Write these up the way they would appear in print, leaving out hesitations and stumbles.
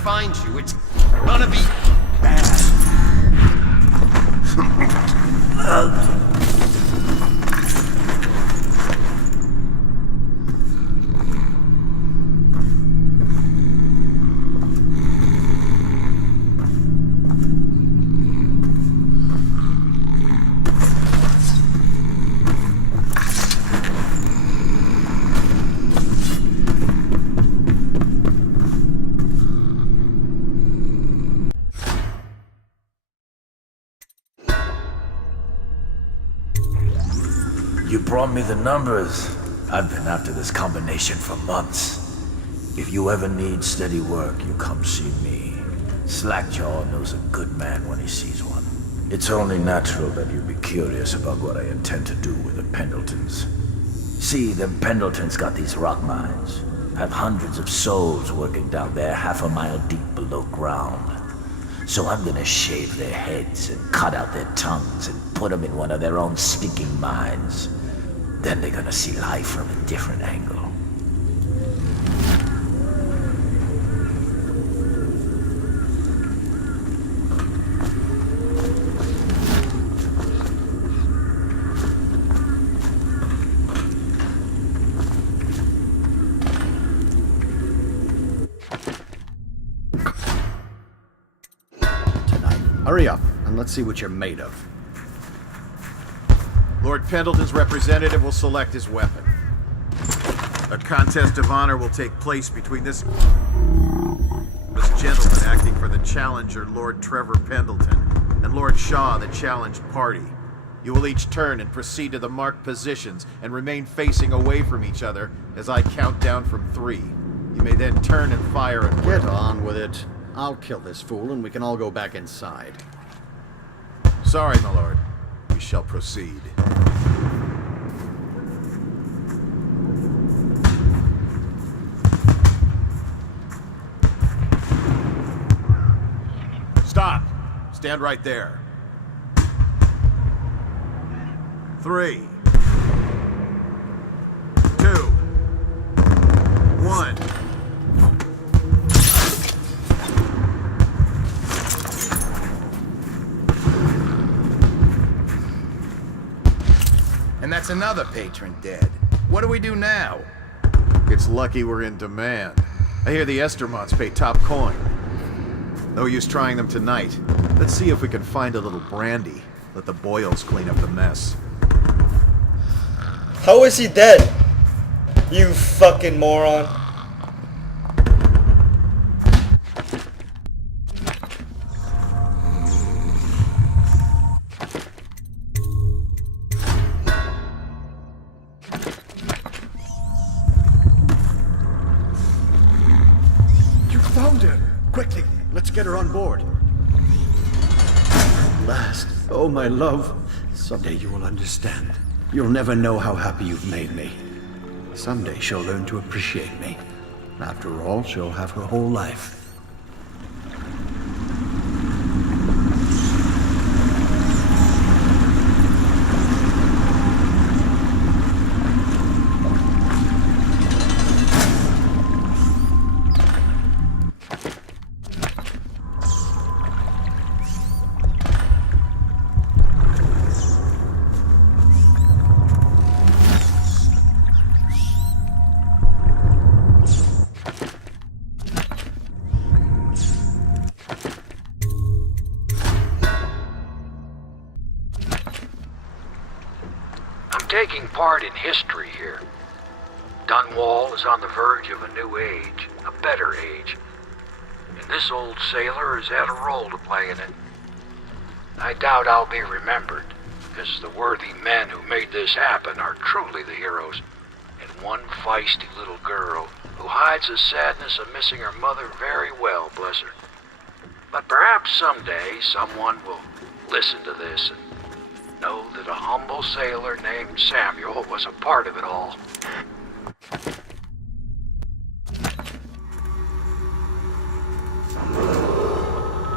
find you, it's gonna be bad. You brought me the numbers. I've been after this combination for months. If you ever need steady work, you come see me. Slackjaw knows a good man when he sees one. It's only natural that you'd be curious about what I intend to do with the Pendletons. See, them Pendletons got these rock mines. Have hundreds of souls working down there 1/2 a mile deep below ground. So I'm gonna shave their heads and cut out their tongues and put them in one of their own stinking mines. Then they're gonna see life from a different angle. Hurry up, and let's see what you're made of. Lord Pendleton's representative will select his weapon. A contest of honor will take place between this gentleman acting for the challenger, Lord Trevor Pendleton, and Lord Shaw, the challenged party. You will each turn and proceed to the marked positions and remain facing away from each other as I count down from 3. You may then turn and fire at will. Get on with it. I'll kill this fool and we can all go back inside. Sorry, my lord. We shall proceed. Stop! Stand right there. 3, 2, 1. And that's another patron dead. What do we do now? It's lucky we're in demand. I hear the Estermonts pay top coin. No use trying them tonight. Let's see if we can find a little brandy. Let the Boyles clean up the mess. How is he dead? You fucking moron. Found her! Quickly, let's get her on board. At last, oh my love, someday you will understand. You'll never know how happy you've made me. Someday she'll learn to appreciate me. After all, she'll have her whole life. Taking part in history here. Dunwall is on the verge of a new age, a better age. And this old sailor has had a role to play in it. I doubt I'll be remembered, as the worthy men who made this happen are truly the heroes. And one feisty little girl who hides the sadness of missing her mother very well, bless her. But perhaps someday someone will listen to this and know that a humble sailor named Samuel was a part of it all.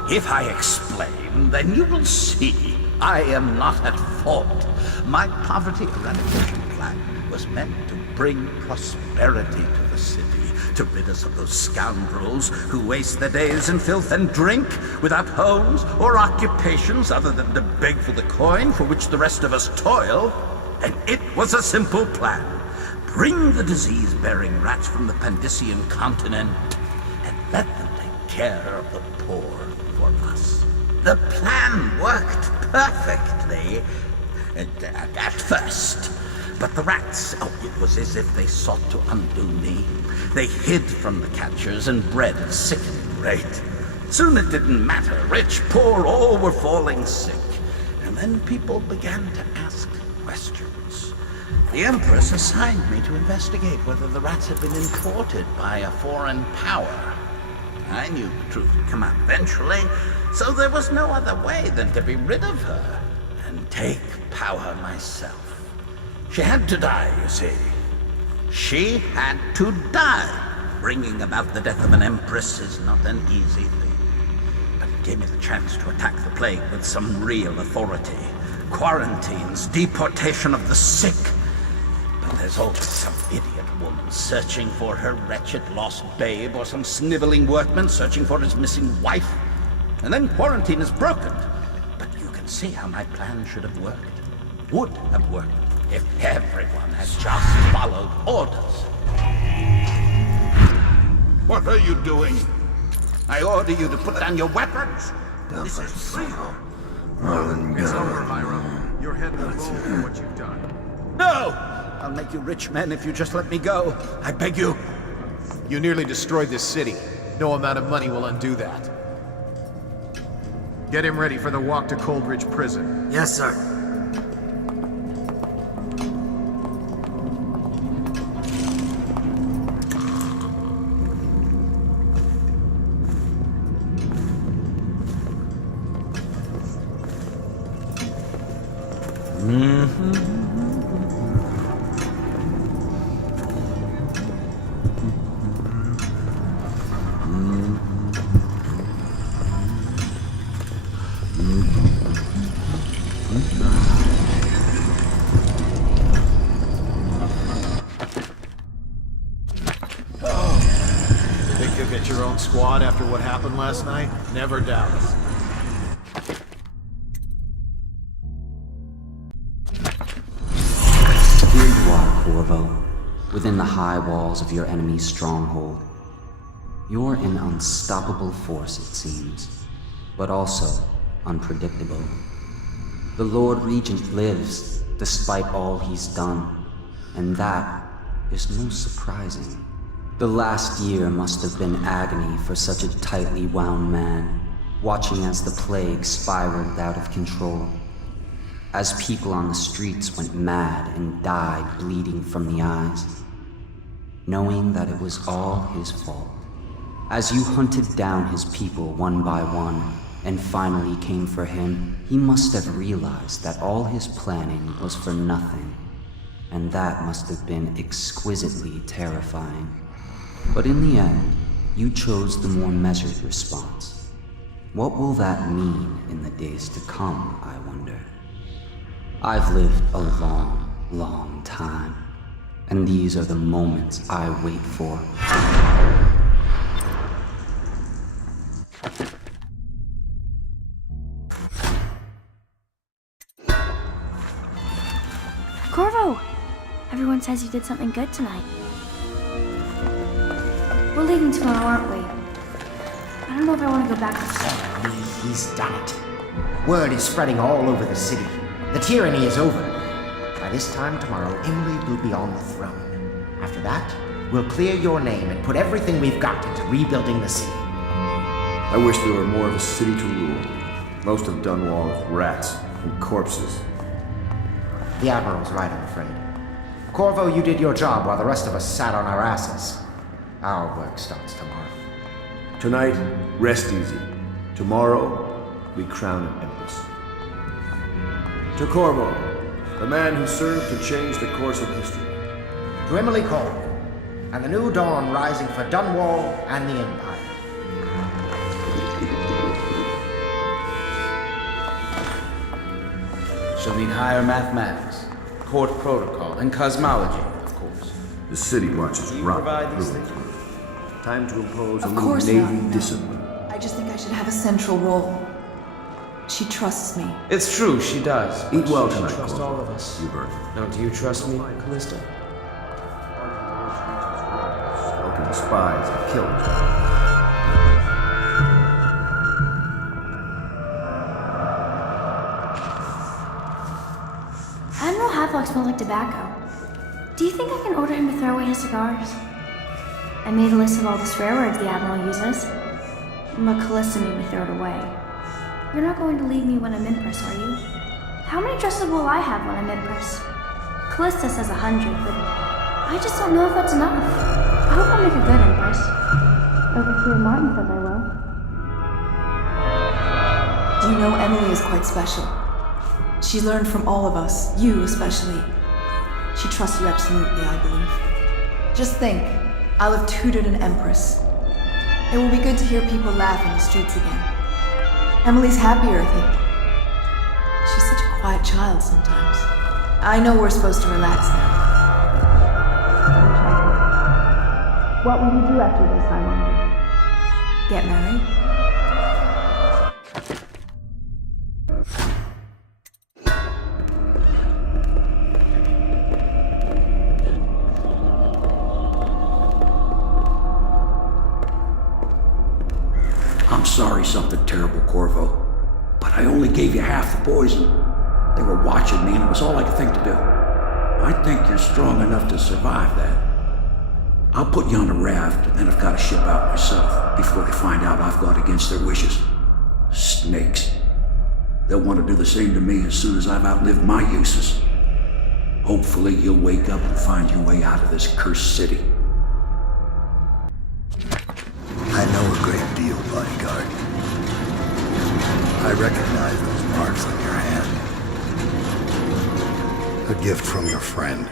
If I explain, then you will see I am not at fault. My poverty eradication plan was meant to bring prosperity to the city, to rid us of those scoundrels who waste their days in filth and drink, without homes or occupations other than to beg for the coin for which the rest of us toil. And it was a simple plan. Bring the disease-bearing rats from the Pandician continent and let them take care of the poor for us. The plan worked perfectly at first. But the rats, it was as if they sought to undo me. They hid from the catchers and bred at a sickening rate. Soon it didn't matter. Rich, poor, all were falling sick. And then people began to ask questions. The Empress assigned me to investigate whether the rats had been imported by a foreign power. I knew the truth would come out eventually, so there was no other way than to be rid of her and take power myself. She had to die, you see. She had to die. Bringing about the death of an empress is not an easy thing. But it gave me the chance to attack the plague with some real authority. Quarantines, deportation of the sick. But there's always some idiot woman searching for her wretched lost babe, or some sniveling workman searching for his missing wife. And then quarantine is broken. But you can see how my plan should have worked. Would have worked. If everyone had just followed orders. What are you doing? I order you to put down your weapons. This is real. It's over, Hiram. Your head will roll for what you've done. No! I'll make you rich men if you just let me go. I beg you. You nearly destroyed this city. No amount of money will undo that. Get him ready for the walk to Coldridge Prison. Yes, sir. Think you'll get your own squad after what happened last night? Never doubt it. Here you are, Corvo, within the high walls of your enemy's stronghold. You're an unstoppable force, it seems, but also unpredictable. The Lord Regent lives, despite all he's done, and that is most surprising. The last year must have been agony for such a tightly wound man, watching as the plague spiraled out of control. As people on the streets went mad and died bleeding from the eyes, knowing that it was all his fault. As you hunted down his people one by one, and finally came for him, he must have realized that all his planning was for nothing, and that must have been exquisitely terrifying. But in the end, you chose the more measured response. What will that mean in the days to come, I wonder? I've lived a long, long time, and these are the moments I wait for. Corvo! Everyone says you did something good tonight. We're leaving tomorrow, aren't we? I don't know if I want to go back to the He's done it. Word is spreading all over the city. The tyranny is over. By this time tomorrow, Emily will be on the throne. After that, we'll clear your name and put everything we've got into rebuilding the city. I wish there were more of a city to rule. Most of Dunwall is rats and corpses. The Admiral's right, I'm afraid. Corvo, you did your job while the rest of us sat on our asses. Our work starts tomorrow. Tonight, rest easy. Tomorrow, we crown an empress. To Corvo, the man who served to change the course of history. To Emily Cole, and the new dawn rising for Dunwall and the Empire. She'll need higher mathematics, court protocol, and cosmology, of course. The city watches Do you rot. provide these ruins. things? Time to impose a Of little course Navy not, no. discipline. I just think I should have a central role. She trusts me. It's true, she does. Eat well She tonight, trusts Corvo. all of us. Hubert. Now, do you trust me, Callista? Skulking spies and killers. Admiral Havelock smells like tobacco. Do you think I can order him to throw away his cigars? I made a list of all the swear words the Admiral uses, but Callista made me throw it away. You're not going to leave me when I'm Empress, are you? How many dresses will I have when I'm Empress? Callista says 100, but I just don't know if that's enough. I hope I'll make a good Empress. Overseer Martin says I will. Do you know Emily is quite special? She learned from all of us, you especially. She trusts you absolutely, I believe. Just think, I'll have tutored an Empress. It will be good to hear people laugh in the streets again. Emily's happier, I think. She's such a quiet child sometimes. I know we're supposed to relax now. What will you do after this, I wonder? Get married? I'm sorry something terrible, Corvo, but I only gave you half the poison. They were watching me and it was all I could think to do. I think you're strong enough to survive that. I'll put you on a raft and then I've got to ship out myself before they find out I've gone against their wishes. Snakes. They'll want to do the same to me as soon as I've outlived my uses. Hopefully you'll wake up and find your way out of this cursed city. I know a great deal, bodyguard. I recognize those marks on your hand. A gift from your friend.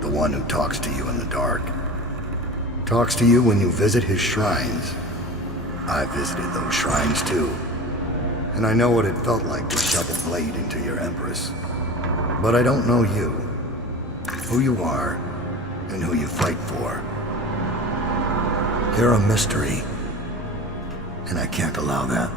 The one who talks to you in the dark. Talks to you when you visit his shrines. I visited those shrines too. And I know what it felt like to shove a blade into your Empress. But I don't know you. Who you are, and who you fight for. You're a mystery, and I can't allow that.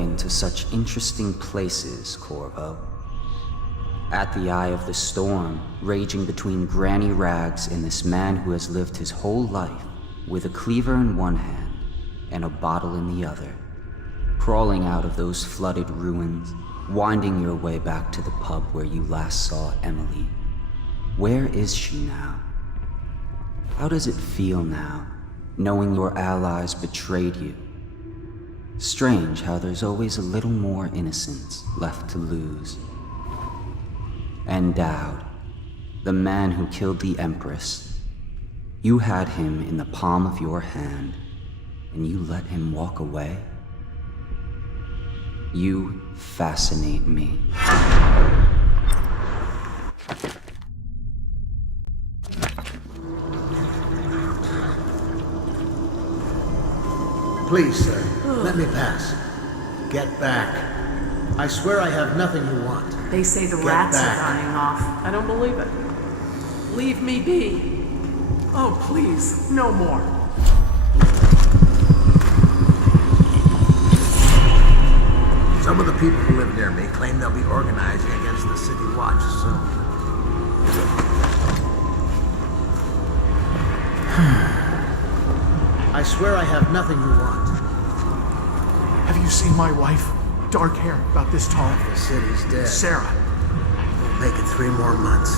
into such interesting places, Corvo. At the eye of the storm, raging between granny rags and this man who has lived his whole life with a cleaver in one hand and a bottle in the other. Crawling out of those flooded ruins, winding your way back to the pub where you last saw Emily. Where is she now? How does it feel now, knowing your allies betrayed you? Strange how there's always a little more innocence left to lose. And Dowd, the man who killed the Empress. You had him in the palm of your hand, and you let him walk away? You fascinate me. Please, sir, let me pass. Get back. I swear I have nothing you want. They say the Get rats back. are dying off. I don't believe it. Leave me be. Oh, please, no more. Some of the people who live near me claim they'll be organizing against the City Watch soon. I swear I have nothing you want. Have you seen my wife? Dark hair, about this tall. The city's dead. Sarah. We'll make it 3 more months.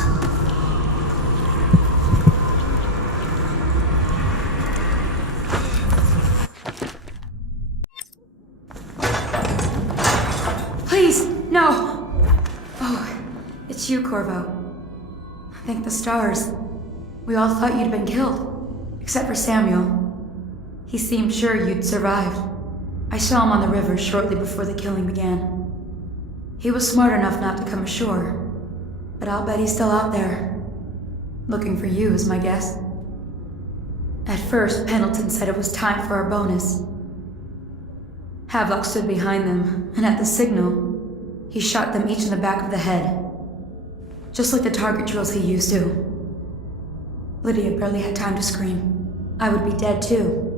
Please, no! Oh, it's you, Corvo. Thank the stars. We all thought you'd been killed, except for Samuel. He seemed sure you'd survived. I saw him on the river shortly before the killing began. He was smart enough not to come ashore, but I'll bet he's still out there. Looking for you is my guess. At first, Pendleton said it was time for our bonus. Havelock stood behind them, and at the signal, he shot them each in the back of the head. Just like the target drills he used to. Lydia barely had time to scream. I would be dead too.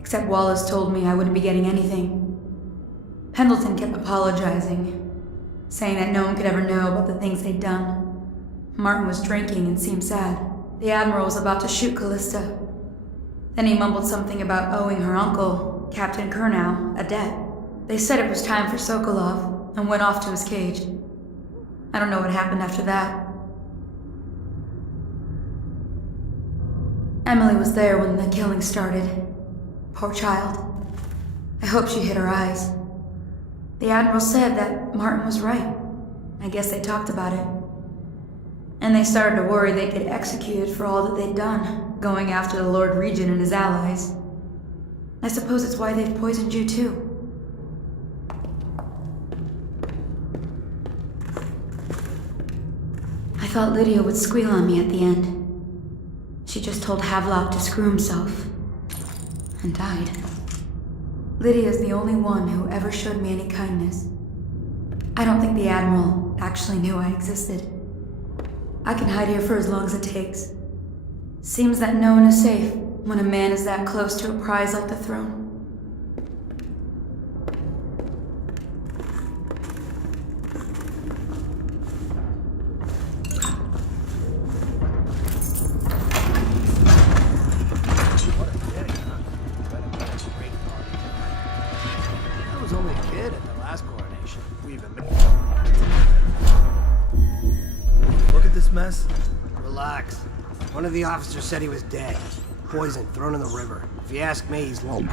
Except Wallace told me I wouldn't be getting anything. Pendleton kept apologizing, saying that no one could ever know about the things they'd done. Martin was drinking and seemed sad. The Admiral was about to shoot Callista. Then he mumbled something about owing her uncle, Captain Kurnow, a debt. They said it was time for Sokolov, and went off to his cage. I don't know what happened after that. Emily was there when the killing started. Poor child. I hope she hid her eyes. The Admiral said that Martin was right. I guess they talked about it. And they started to worry they'd get executed for all that they'd done, going after the Lord Regent and his allies. I suppose it's why they've poisoned you too. I thought Lydia would squeal on me at the end. She just told Havelock to screw himself. And died. Lydia's the only one who ever showed me any kindness. I don't think the Admiral actually knew I existed. I can hide here for as long as it takes. Seems that no one is safe when a man is that close to a prize like the throne. I was only a kid at the last coronation. Look at this mess. Relax. One of the officers said he was dead. Poisoned, thrown in the river. If you ask me, he's low.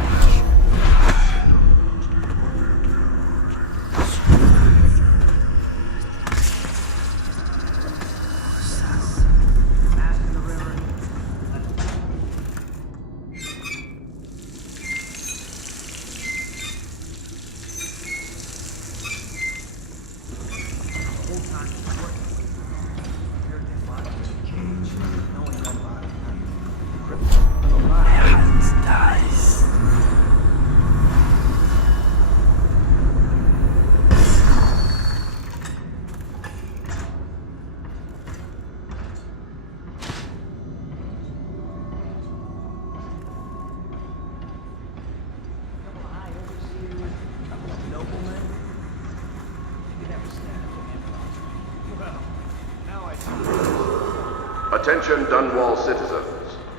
Attention Dunwall citizens.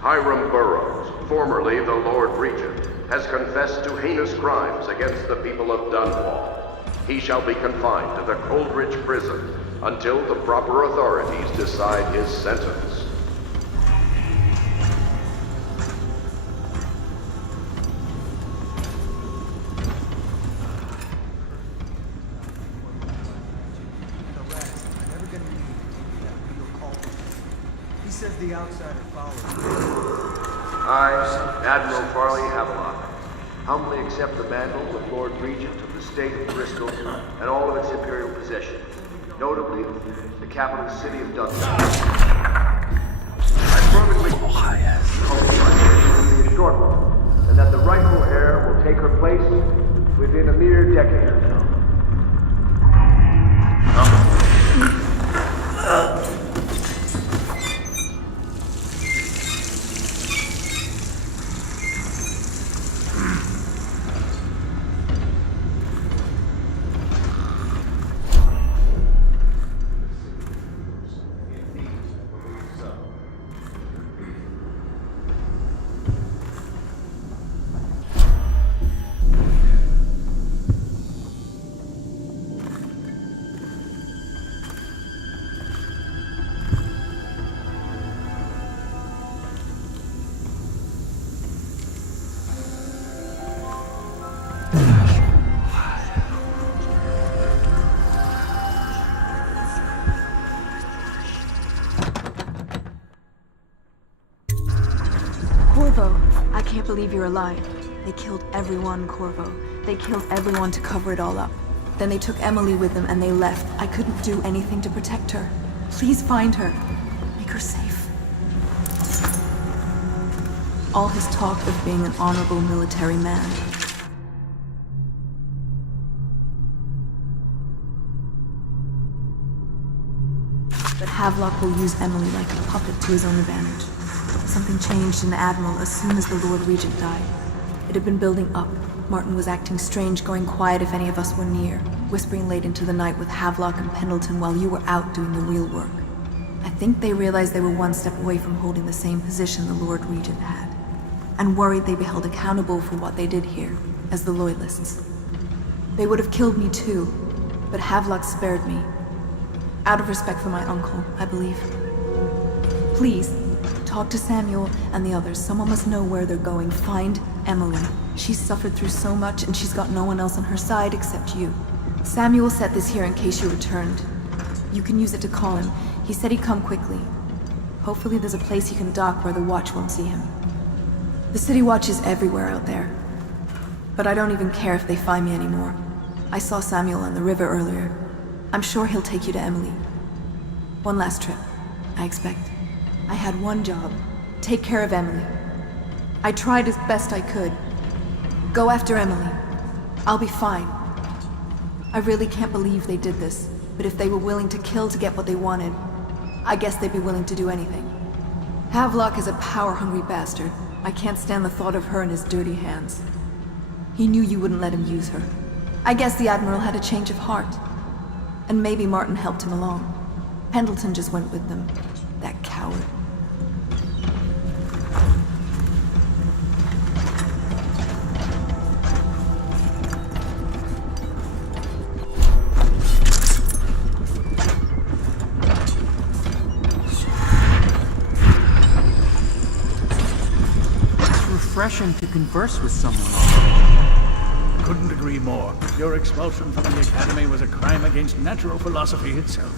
Hiram Burroughs, formerly the Lord Regent, has confessed to heinous crimes against the people of Dunwall. He shall be confined to the Coldridge prison until the proper authorities decide his sentence. He says the outsider follows. I, Admiral Farley Havelock, humbly accept the mantle of Lord Regent of the state of Bristol and all of its imperial possessions, notably the capital city of Dunwall. I fervently hope will be a short one, and that the rightful heir will take her place within a mere decade or so. I can't believe you're alive. They killed everyone, Corvo. They killed everyone to cover it all up. Then they took Emily with them and they left. I couldn't do anything to protect her. Please find her. Make her safe. All his talk of being an honorable military man. But Havelock will use Emily like a puppet to his own advantage. Something changed in the Admiral as soon as the Lord Regent died. It had been building up. Martin was acting strange, going quiet if any of us were near, whispering late into the night with Havelock and Pendleton while you were out doing the real work. I think they realized they were one step away from holding the same position the Lord Regent had, and worried they'd be held accountable for what they did here, as the Loyalists. They would have killed me too, but Havelock spared me. Out of respect for my uncle, I believe. Please, talk to Samuel and the others. Someone must know where they're going. Find Emily. She's suffered through so much and she's got no one else on her side except you. Samuel set this here in case you returned. You can use it to call him. He said he'd come quickly. Hopefully there's a place he can dock where the Watch won't see him. The City Watch is everywhere out there. But I don't even care if they find me anymore. I saw Samuel on the river earlier. I'm sure he'll take you to Emily. One last trip, I expect. I had one job. Take care of Emily. I tried as best I could. Go after Emily. I'll be fine. I really can't believe they did this, but if they were willing to kill to get what they wanted, I guess they'd be willing to do anything. Havelock is a power-hungry bastard. I can't stand the thought of her in his dirty hands. He knew you wouldn't let him use her. I guess the Admiral had a change of heart. And maybe Martin helped him along. Pendleton just went with them. That coward. Refreshing to converse with someone. Couldn't agree more. Your expulsion from the Academy was a crime against natural philosophy itself.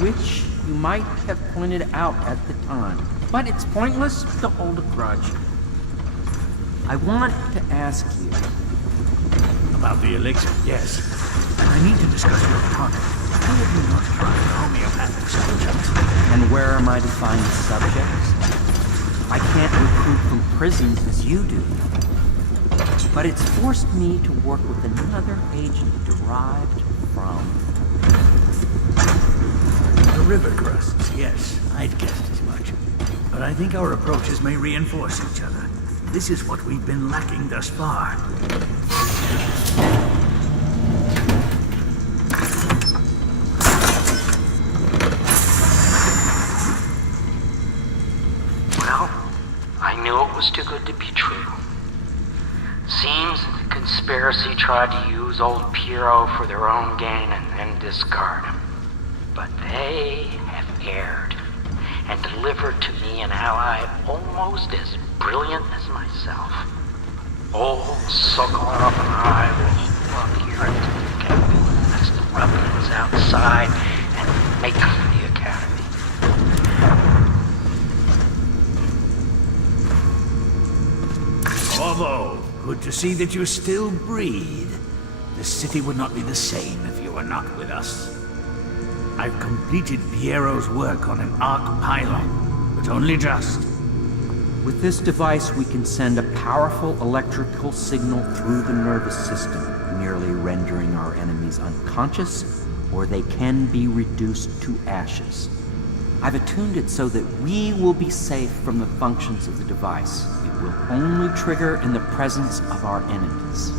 Which you might have pointed out at the time. But it's pointless to hold a grudge. I want to ask you... About the elixir, yes. And I need to discuss your tonic. Why have you not tried the homeopathic subjects? And where am I to find subjects? I can't recruit from prisons as you do. But it's forced me to work with another agent derived from... The river crusts, yes. I'd guessed as much. But I think our approaches may reinforce each other. This is what we've been lacking thus far. was too good to be true. Seems the conspiracy tried to use old Piero for their own gain and then discard him. But they have erred and delivered to me an ally almost as brilliant as myself. Old Sokolov and I will walk here into the capitalists, the ruffians outside, and make for the academy. Corvo, good to see that you still breathe. The city would not be the same if you were not with us. I've completed Piero's work on an arc pylon, but only just. With this device, we can send a powerful electrical signal through the nervous system, merely rendering our enemies unconscious, or they can be reduced to ashes. I've attuned it so that we will be safe from the functions of the device. It will only trigger in the presence of our enemies.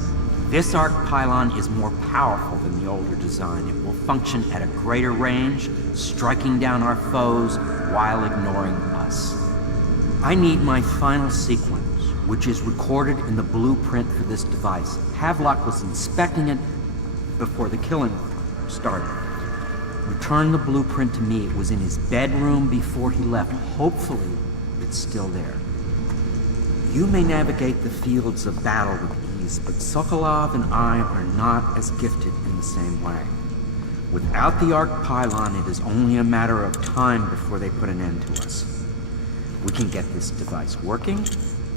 This arc pylon is more powerful than the older design. It will function at a greater range, striking down our foes while ignoring us. I need my final sequence, which is recorded in the blueprint for this device. Havelock was inspecting it before the killing started. Return the blueprint to me. It was in his bedroom before he left. Hopefully, it's still there. You may navigate the fields of battle with ease, but Sokolov and I are not as gifted in the same way. Without the arc pylon, it is only a matter of time before they put an end to us. We can get this device working,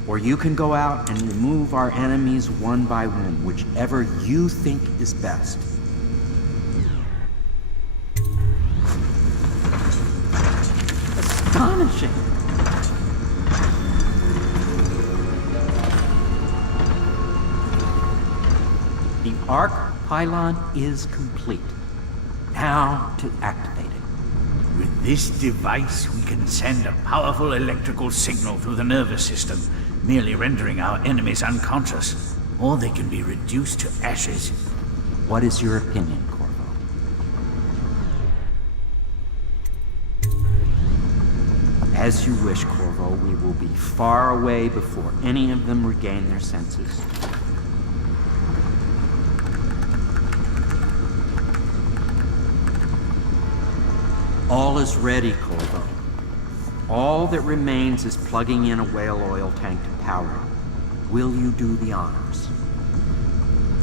or you can go out and remove our enemies one by one, whichever you think is best. Astonishing! The arc pylon is complete. Now to activate it. With this device, we can send a powerful electrical signal through the nervous system, merely rendering our enemies unconscious, or they can be reduced to ashes. What is your opinion, Corvo? As you wish, Corvo. We will be far away before any of them regain their senses. All is ready, Corvo. All that remains is plugging in a whale oil tank to power it. Will you do the honors?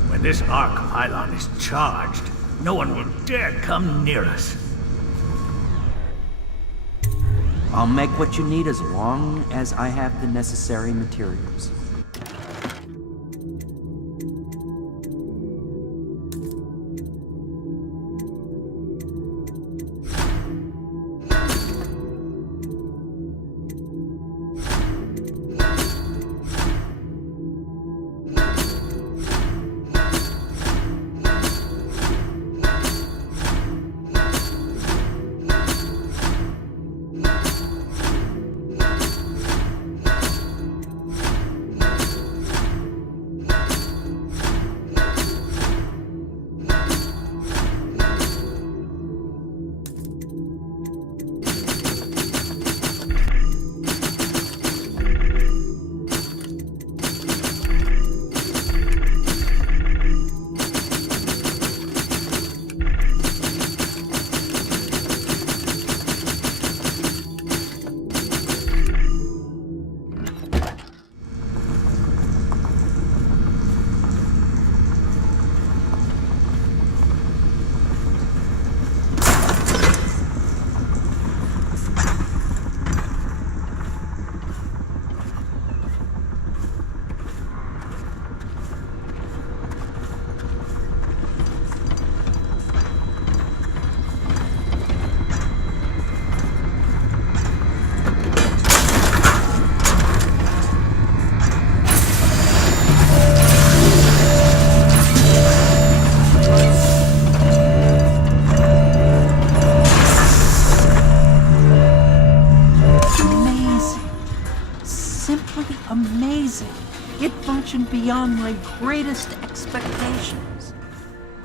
When this arc pylon is charged, no one will dare come near us. I'll make what you need as long as I have the necessary materials. Beyond my greatest expectations.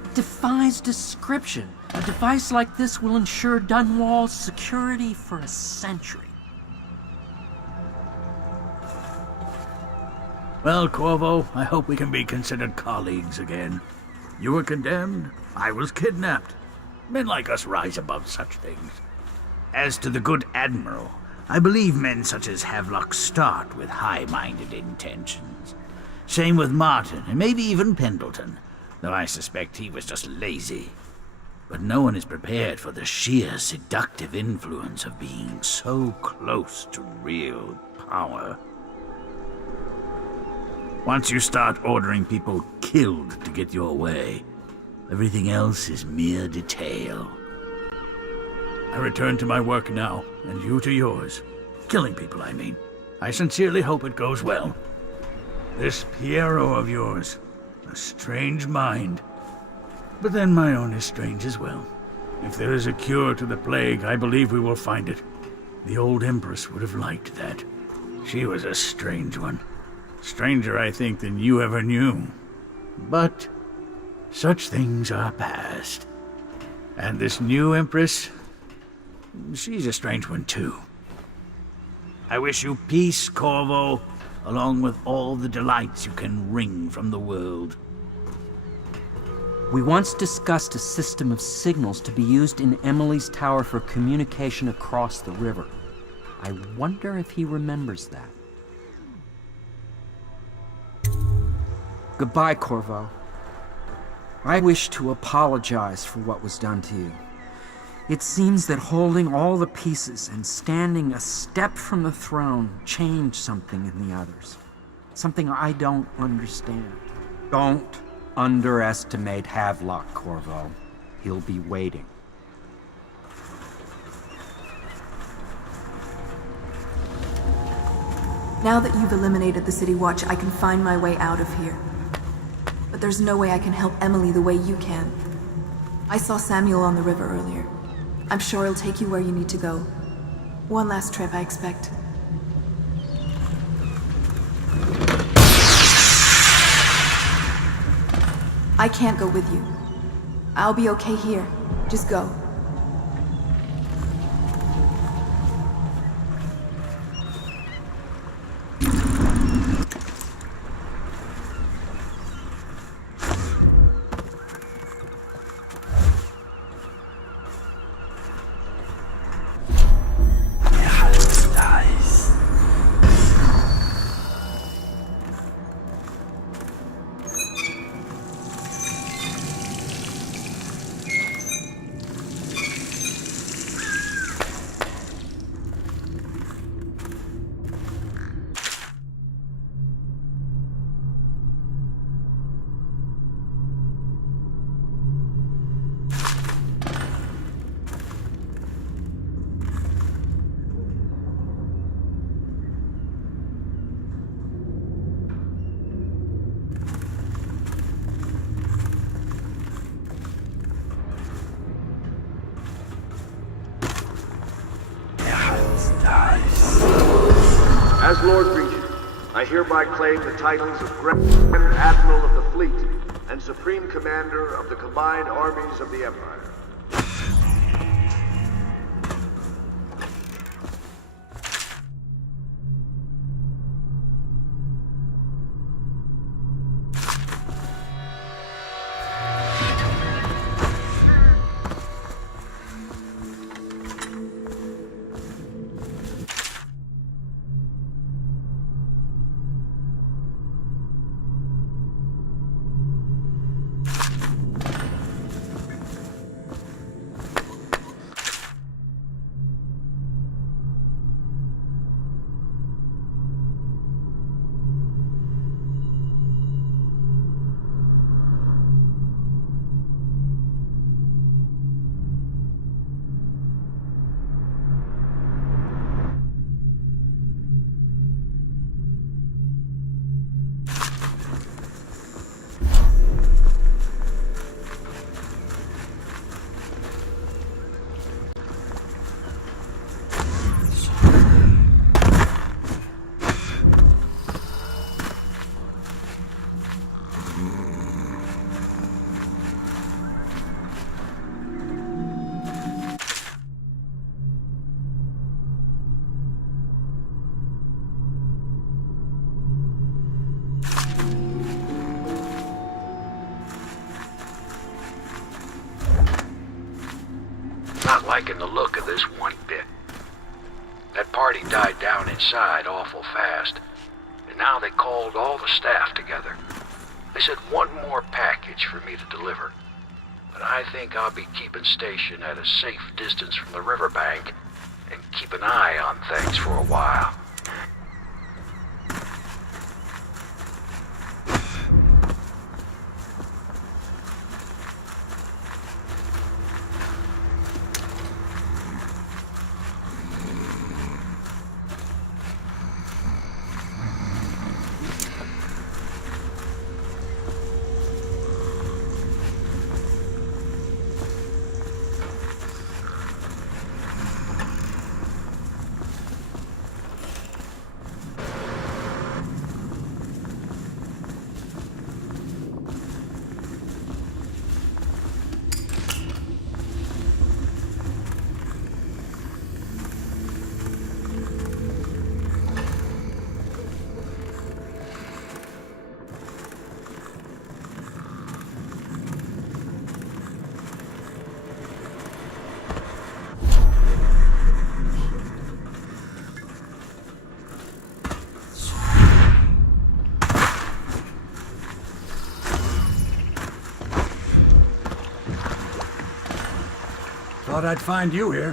It defies description. A device like this will ensure Dunwall's security for a century. Well, Corvo, I hope we can be considered colleagues again. You were condemned, I was kidnapped. Men like us rise above such things. As to the good Admiral, I believe men such as Havelock start with high-minded intentions. Same with Martin, and maybe even Pendleton, though I suspect he was just lazy. But no one is prepared for the sheer seductive influence of being so close to real power. Once you start ordering people killed to get your way, everything else is mere detail. I return to my work now, and you to yours. Killing people, I mean. I sincerely hope it goes well. This Piero of yours, a strange mind. But then my own is strange as well. If there is a cure to the plague, I believe we will find it. The old Empress would have liked that. She was a strange one. Stranger, I think, than you ever knew. But such things are past. And this new Empress, she's a strange one too. I wish you peace, Corvo, along with all the delights you can wring from the world. We once discussed a system of signals to be used in Emily's tower for communication across the river. I wonder if he remembers that. Goodbye, Corvo. I wish to apologize for what was done to you. It seems that holding all the pieces and standing a step from the throne changed something in the others. Something I don't understand. Don't underestimate Havelock, Corvo. He'll be waiting. Now that you've eliminated the City Watch, I can find my way out of here. But there's no way I can help Emily the way you can. I saw Samuel on the river earlier. I'm sure he'll take you where you need to go. One last trip, I expect. I can't go with you. I'll be okay here. Just go. As Lord Regent, I hereby claim the titles of Grand Admiral of the Fleet and Supreme Commander of the Combined Armies of the Empire. not liking the look of this one bit. That party died down inside awful fast, and now they called all the staff together. They said one more package for me to deliver, but I think I'll be keeping station at a safe distance from the riverbank and keep an eye on things for a while. Thought I'd find you here.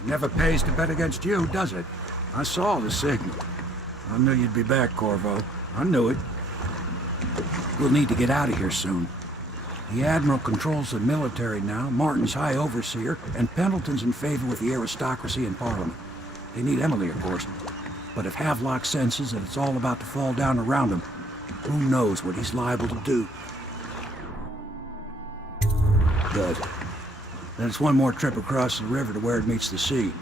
It never pays to bet against you, does it? I saw the signal. I knew you'd be back, Corvo. I knew it. We'll need to get out of here soon. The Admiral controls the military now, Martin's High Overseer, and Pendleton's in favor with the aristocracy and Parliament. They need Emily, of course. But if Havelock senses that it's all about to fall down around him, who knows what he's liable to do. Good. Then it's one more trip across the river to where it meets the sea.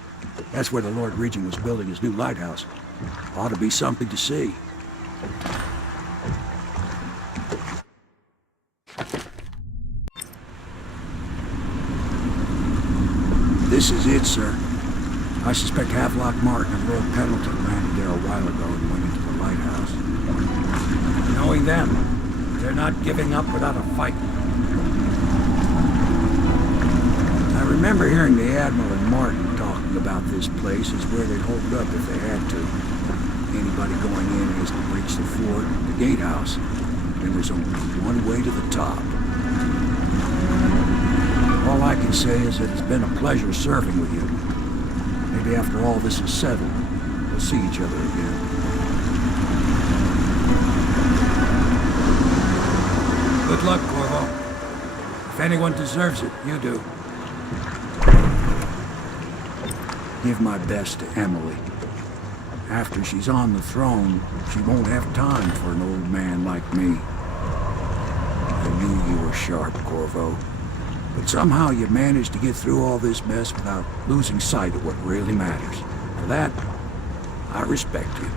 That's where the Lord Regent was building his new lighthouse. Ought to be something to see. This is it, sir. I suspect Havelock Martin and Lord Pendleton landed there a while ago and went into the lighthouse. Knowing them, they're not giving up without a fight. I remember hearing the Admiral and Martin talking about this place as where they'd hold up if they had to. Anybody going in has to breach the fort, the gatehouse, and there's only one way to the top. All I can say is that it's been a pleasure serving with you. Maybe after all this is settled, we'll see each other again. Good luck, Corvo. If anyone deserves it, you do. Give my best to Emily. After she's on the throne, she won't have time for an old man like me. I knew you were sharp, Corvo. But somehow you managed to get through all this mess without losing sight of what really matters. For that, I respect you.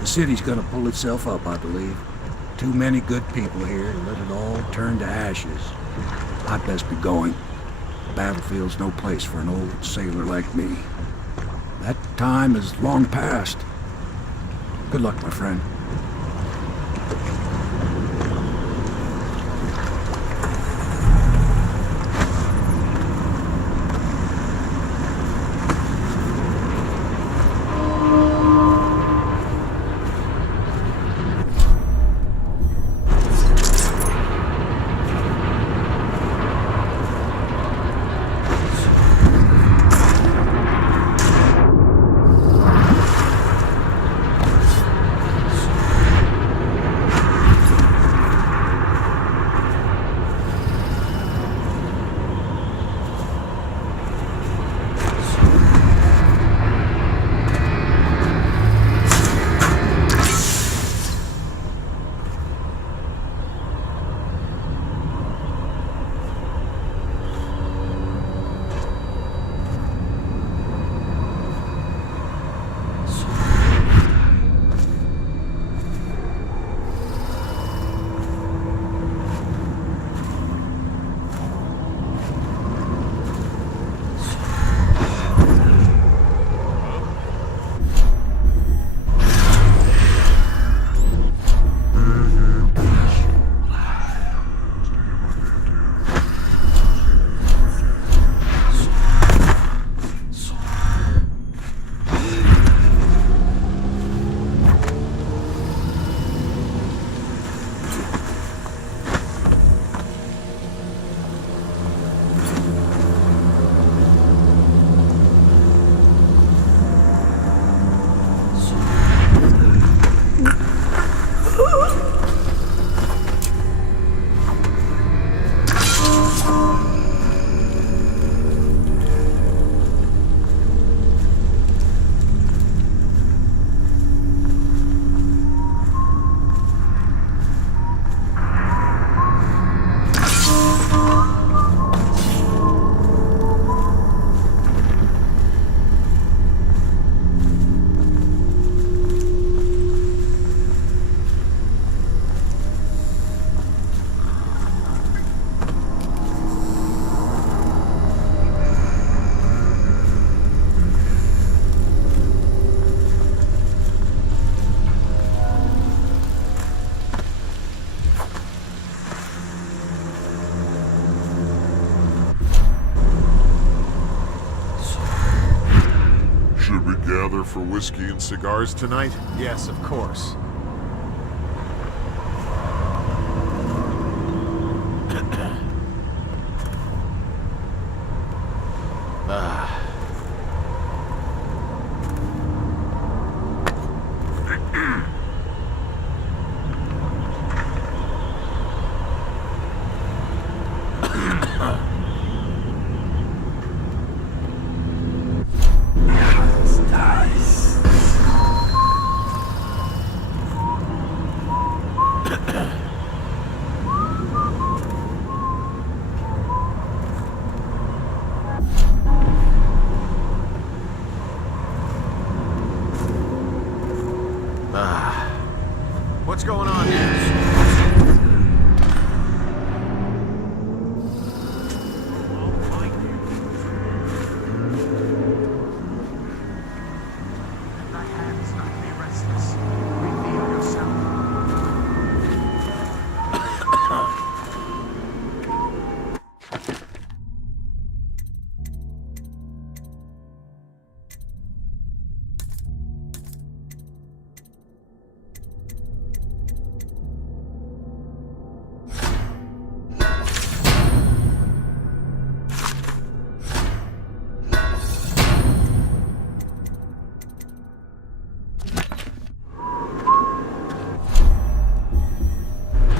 The city's gonna pull itself up, I believe. Too many good people here to let it all turn to ashes. I'd best be going. The battlefield's no place for an old sailor like me. That time is long past. Good luck, my friend. for whiskey and cigars tonight? Yes, of course. What's going on here?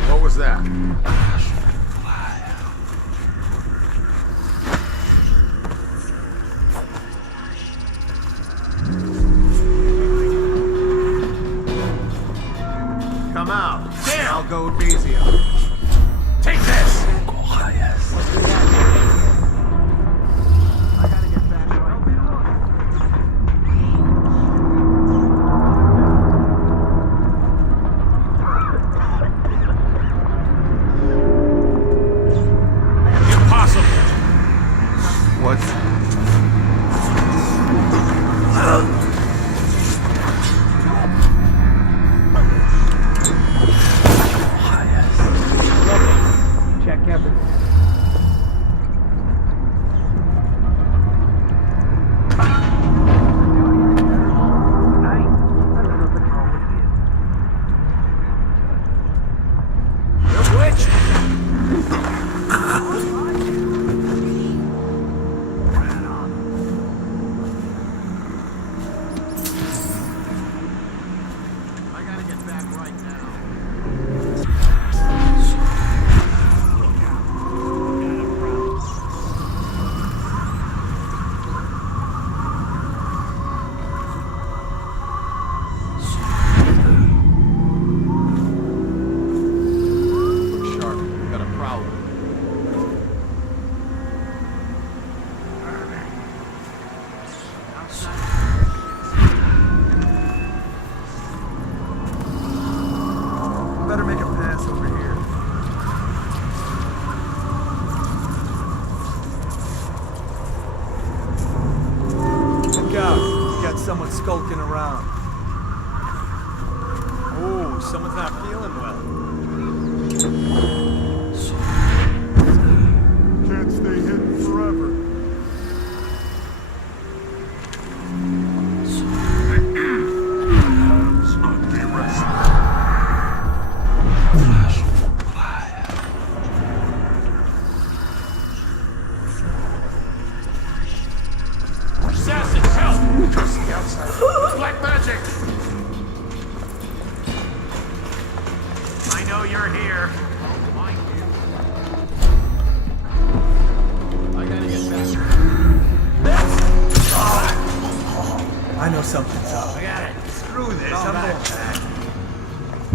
What was that? Come out. Damn! I'll go easy on you. Take this! Someone skulking around. Oh, someone's not feeling well. Can't stay hidden forever. It's not the arrest. Assassins, help! Trust the outside. Black magic! I know you're here. I'll find you. I gotta get back. I know something's up. I got it. Screw this, I'm going back.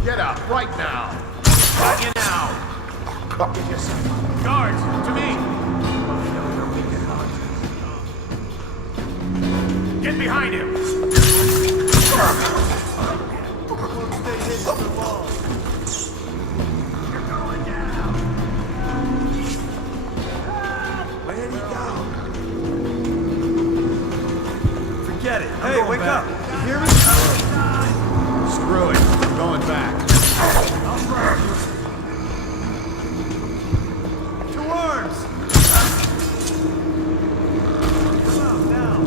Get out right now. Got you now. Get yourself. Guards, to me. Get behind him. Where'd he go? Forget it. Hey, wake up. You hear me? Screw it. I'm going back. To arms! Come on, now.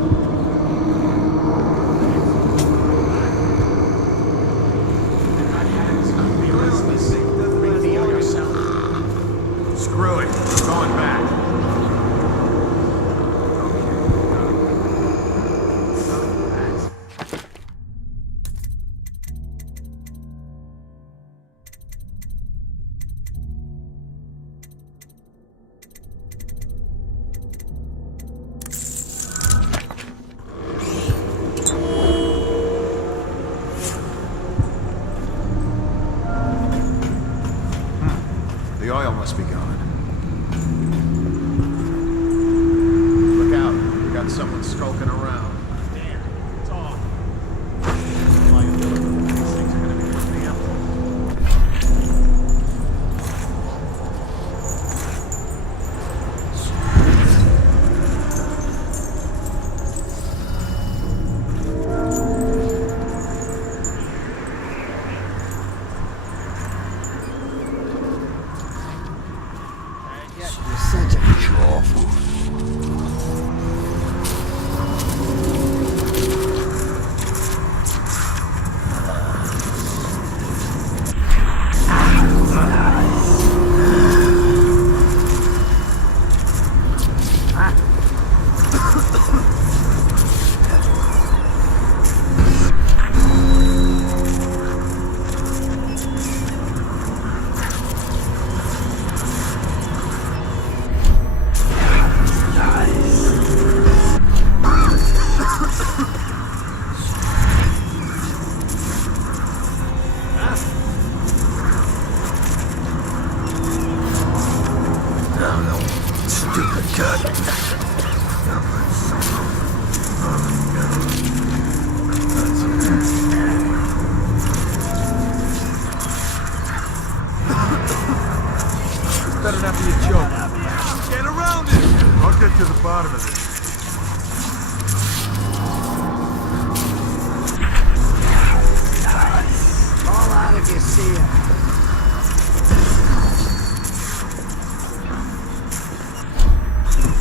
if you see him.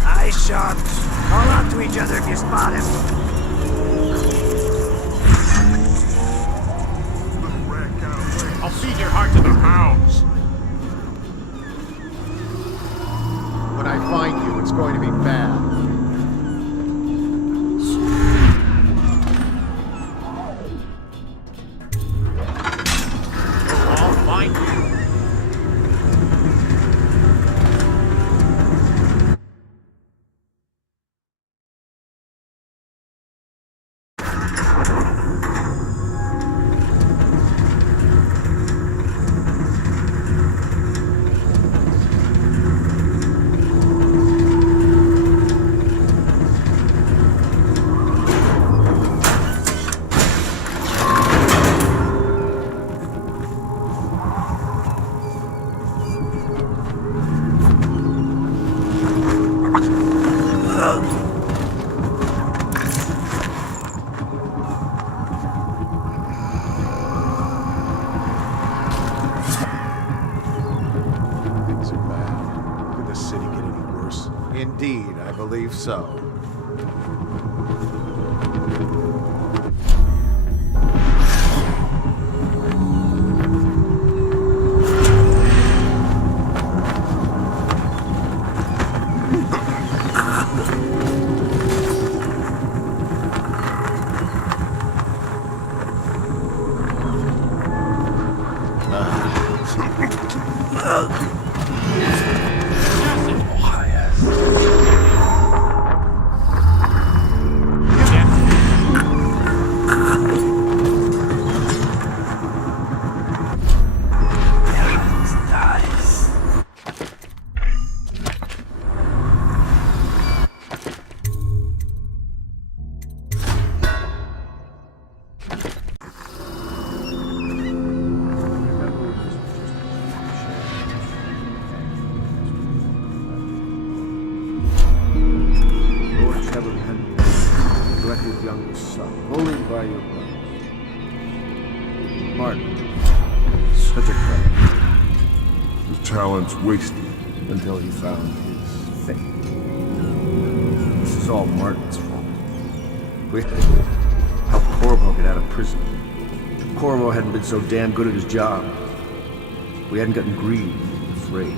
Eyes sharp. Call out to each other if you spot him. I'll feed your heart to the hounds. When I find you, it's going to be bad. I'll find you. Things are bad. Could the city get any worse? Indeed, I believe so. youngest son, bullied by your brothers. Martin, such a credit. His talents wasted. Until he found his fate. This is all Martin's fault. We helped Corvo get out of prison. If Corvo hadn't been so damn good at his job, we hadn't gotten greedy and afraid.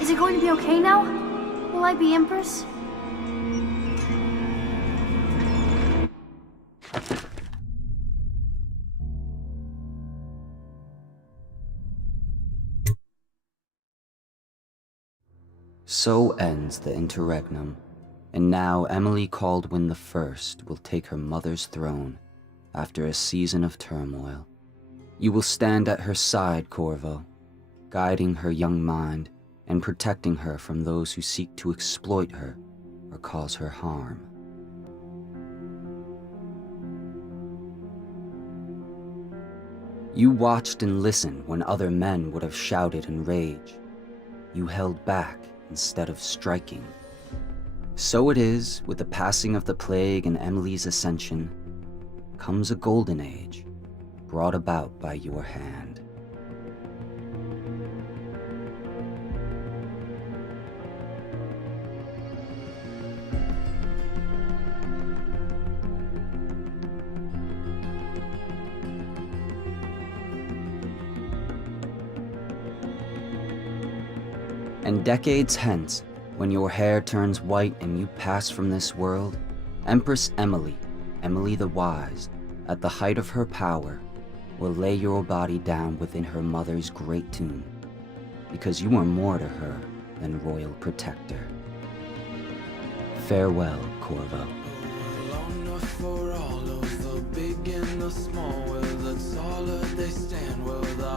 Is it going to be okay now? Will I be Empress? So ends the interregnum, and now Emily Caldwin I will take her mother's throne after a season of turmoil. You will stand at her side, Corvo, guiding her young mind and protecting her from those who seek to exploit her or cause her harm. You watched and listened when other men would have shouted in rage. You held back instead of striking. So it is with the passing of the plague and Emily's ascension, comes a golden age brought about by your hand. And decades hence, when your hair turns white and you pass from this world, Empress Emily, Emily the Wise, at the height of her power, will lay your body down within her mother's great tomb, because you are more to her than royal protector. Farewell, Corvo. For all of the big and the small, will the taller they stand, will the